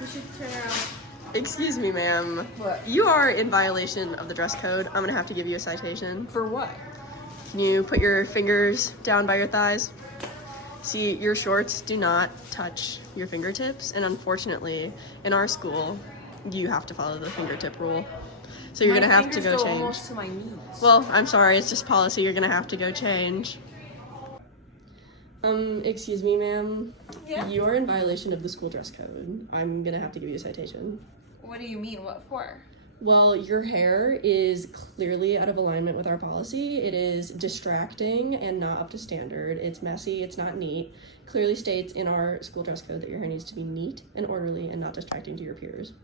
We should turn around. Excuse me, ma'am. What? You are in violation of the dress code. I'm gonna have to give you a citation. For what? Can you put your fingers down by your thighs? See, your shorts do not touch your fingertips, and unfortunately, in our school, you have to follow the fingertip rule. So you're gonna have to go change. Almost to my knees. Well, I'm sorry, it's just policy. You're gonna have to go change. Excuse me, ma'am. Yeah? You are in violation of the school dress code. I'm gonna have to give you a citation. What do you mean? What for? Well, your hair is clearly out of alignment with our policy. It is distracting and not up to standard. It's messy, it's not neat. Clearly states in our school dress code that your hair needs to be neat and orderly and not distracting to your peers.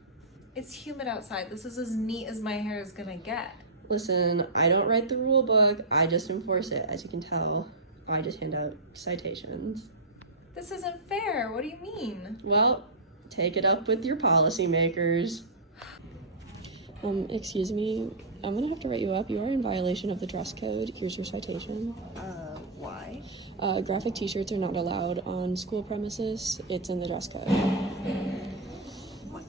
It's humid outside. This is as neat as my hair is gonna get. Listen, I don't write the rule book, I just enforce it. As you can tell, I just hand out citations. This isn't fair. What do you mean? Well, take it up with your policymakers. Excuse me, I'm gonna have to write you up. You are in violation of the dress code. Here's your citation. Why? Graphic t-shirts are not allowed on school premises. It's in the dress code.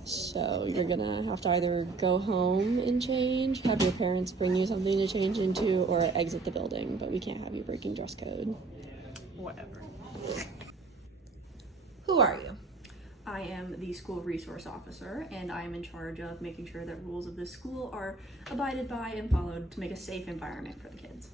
So you're gonna have to either go home and change, have your parents bring you something to change into, or exit the building, but we can't have you breaking dress code. Whatever. Who are you? I am the school resource officer, and I am in charge of making sure that rules of this school are abided by and followed to make a safe environment for the kids.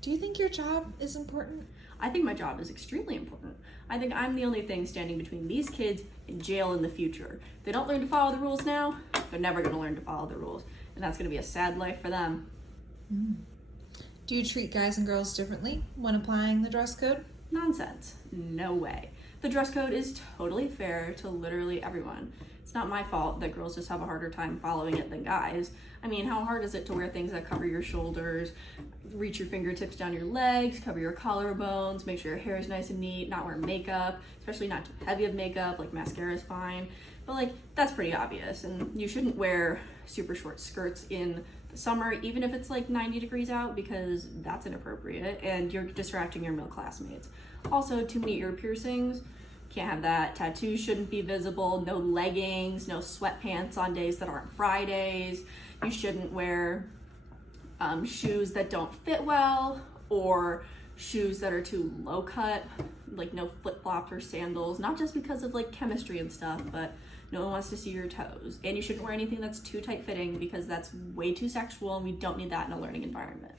Do you think your job is important? I think my job is extremely important. I think I'm the only thing standing between these kids and jail in the future. If they don't learn to follow the rules now, they're never going to learn to follow the rules, and that's going to be a sad life for them. Do you treat guys and girls differently when applying the dress code? Nonsense. No way. The dress code is totally fair to literally everyone. It's not my fault that girls just have a harder time following it than guys. I mean, how hard is it to wear things that cover your shoulders, reach your fingertips down your legs, cover your collarbones, make sure your hair is nice and neat, not wear makeup, especially not too heavy of makeup, like mascara is fine. But like, that's pretty obvious, and you shouldn't wear super short skirts in the summer, even if it's like 90 degrees out, because that's inappropriate and you're distracting your male classmates. Also, too many ear piercings, can't have that. Tattoos shouldn't be visible. No leggings, no sweatpants on days that aren't Fridays. You shouldn't wear shoes that don't fit well, or shoes that are too low cut, like no flip-flops or sandals, not just because of like chemistry and stuff, but no one wants to see your toes. And you shouldn't wear anything that's too tight-fitting, because that's way too sexual and we don't need that in a learning environment.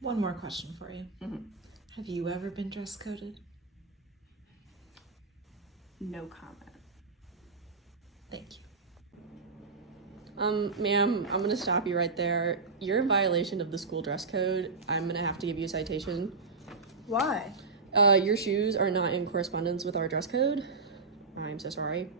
One more question for you. Mhm. Have you ever been dress coded? No comment. Thank you. Ma'am, I'm gonna stop you right there. You're in violation of the school dress code. I'm gonna have to give you a citation. Why? Your shoes are not in correspondence with our dress code. I'm so sorry.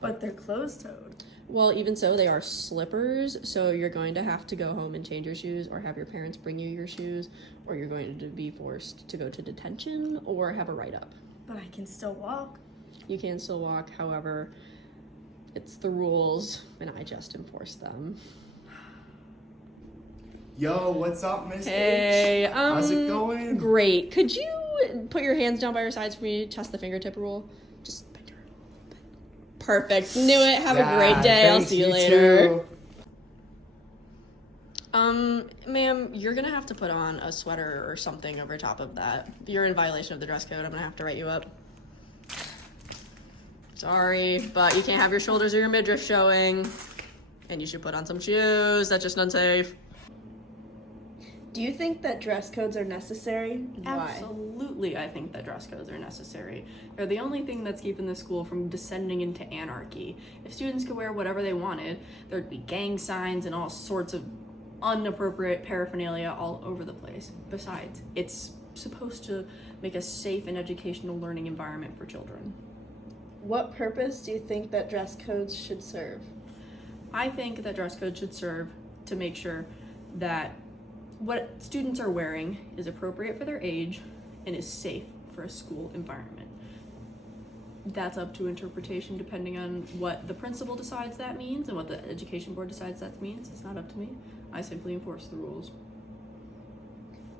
But they're closed-toed. Well, even so, they are slippers, so you're going to have to go home and change your shoes, or have your parents bring you your shoes, or you're going to be forced to go to detention or have a write-up. But I can still walk. You can still walk, however, it's the rules, and I just enforce them. Yo, what's up, Miss Hey, H? How's it going? Great. Could you put your hands down by your sides for me to test the fingertip rule? Just bend your arm a little bit. Perfect. Knew it. Have a great day. I'll thanks, see you you later. too. Ma'am, you're gonna have to put on a sweater or something over top of that. You're in violation of the dress code. I'm gonna have to write you up. Sorry, but you can't have your shoulders or your midriff showing. And you should put on some shoes. That's just unsafe. Do you think that dress codes are necessary? Why? Absolutely, I think that dress codes are necessary. They're the only thing that's keeping the school from descending into anarchy. If students could wear whatever they wanted, there'd be gang signs and all sorts of inappropriate paraphernalia all over the place. Besides, it's supposed to make a safe and educational learning environment for children. What purpose do you think that dress codes should serve? I think that dress code should serve to make sure that what students are wearing is appropriate for their age and is safe for a school environment. That's up to interpretation depending on what the principal decides that means and what the education board decides that means. It's not up to me. I simply enforce the rules.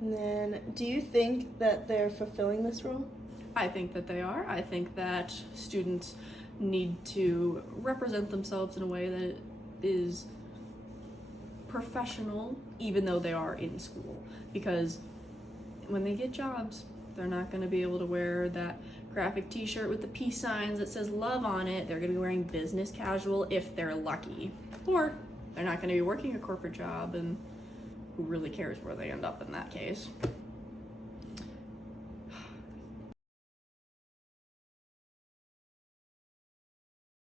And then, do you think that they're fulfilling this rule? I think that they are. I think that students need to represent themselves in a way that is professional, even though they are in school. Because when they get jobs, they're not going to be able to wear that graphic t-shirt with the peace signs that says love on it. They're going to be wearing business casual if they're lucky. Or they're not going to be working a corporate job, and who really cares where they end up in that case.